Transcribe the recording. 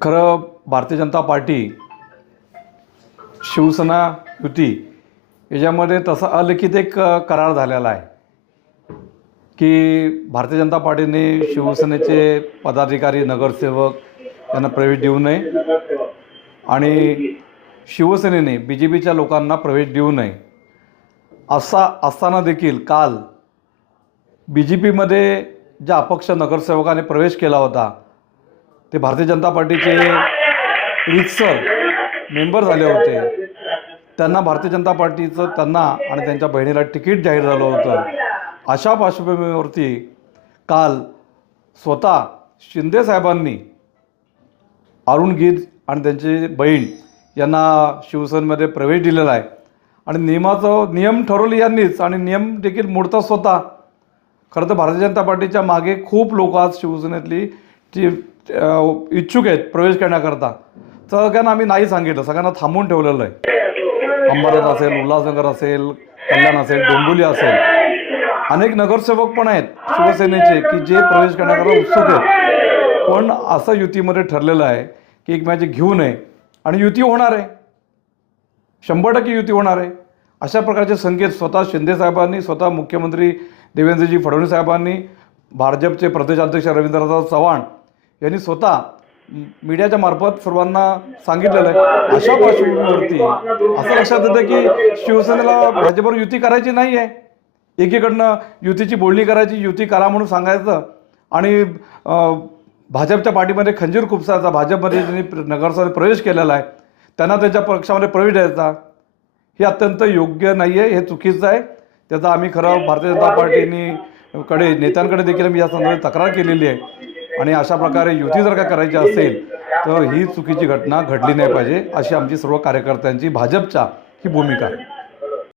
खरं भारतीय जनता पार्टी शिवसेना युती याच्यामध्ये तसा अलिखित एक करार झालेला आहे की भारतीय जनता पार्टीने शिवसेनेचे पदाधिकारी नगरसेवक यांना प्रवेश देऊ नये आणि शिवसेनेने BJPच्या लोकांना प्रवेश देऊ नये असा असताना देखील काल BJPमध्ये ज्या अपक्ष नगरसेवकाने प्रवेश केला होता ते भारतीय जनता पार्टीचे रीतसर मेंबर झाले होते। त्यांना भारतीय जनता पार्टीचं त्यांना आणि त्यांच्या बहिणीला तिकीट जाहीर झालं होतं। अशा पार्श्वभूमीवरती काल स्वतः शिंदे साहेबांनी अरुण गीत आणि त्यांची बहीण यांना शिवसेनेमध्ये प्रवेश दिलेला आहे आणि नियम ठरवले यांनीच आणि नियम देखील मोडतात स्वतः। खरं तर भारतीय जनता पार्टीच्या मागे खूप लोक आज शिवसेनेतली ती इच्छुक आहेत प्रवेश करण्याकरता। सगळ्यांना आम्ही नाही सांगितलं, सगळ्यांना थांबवून ठेवलेलं आहे। अंबरनाथ असेल, उल्हासनगर असेल, कल्याण असेल, डोंबिवली असेल, अनेक नगरसेवक पण आहेत शिवसेनेचे की जे प्रवेश करण्याकरता उत्सुक आहेत। पण असं युतीमध्ये ठरलेलं आहे की एकमेकांची घेऊ नये आणि युती होणार आहे, 100% युती होणार आहे। अशा प्रकारचे संकेत स्वतः शिंदे साहेबांनी, स्वतः मुख्यमंत्री देवेंद्रजी फडणवीस साहेबांनी, भाजपचे प्रदेशाध्यक्ष रवींद्रनाथ चव्हाण यांनी स्वतः मीडियाच्या मार्फत सर्वांना सांगितलेलं आहे। अशा पार्श्वभूमीवरती असं लक्षात येतं की शिवसेनेला भाजपवर युती करायची नाही आहे। एकीकडनं युतीची बोलणी करायची, युती करा म्हणून सांगायचं आणि भाजपच्या पाठीमध्ये खंजीर खुपसायचा। भाजपमध्ये ज्यांनी नगरसेवक प्रवेश केलेला आहे त्यांना त्यांच्या पक्षामध्ये प्रवेश द्यायचा, हे अत्यंत योग्य नाही आहे, हे चुकीचं आहे। त्याचा आम्ही खरं भारतीय जनता पार्टीने नेत्यांकडे देखील मी या संदर्भात तक्रार केलेली आहे आणि अशा प्रकारे युती जर का करायची असेल तर ही चुकीची घटना घडली नाही पाहिजे अशी आमची सर्व कार्यकर्त्यांची भाजपच्या ही भूमिका आहे।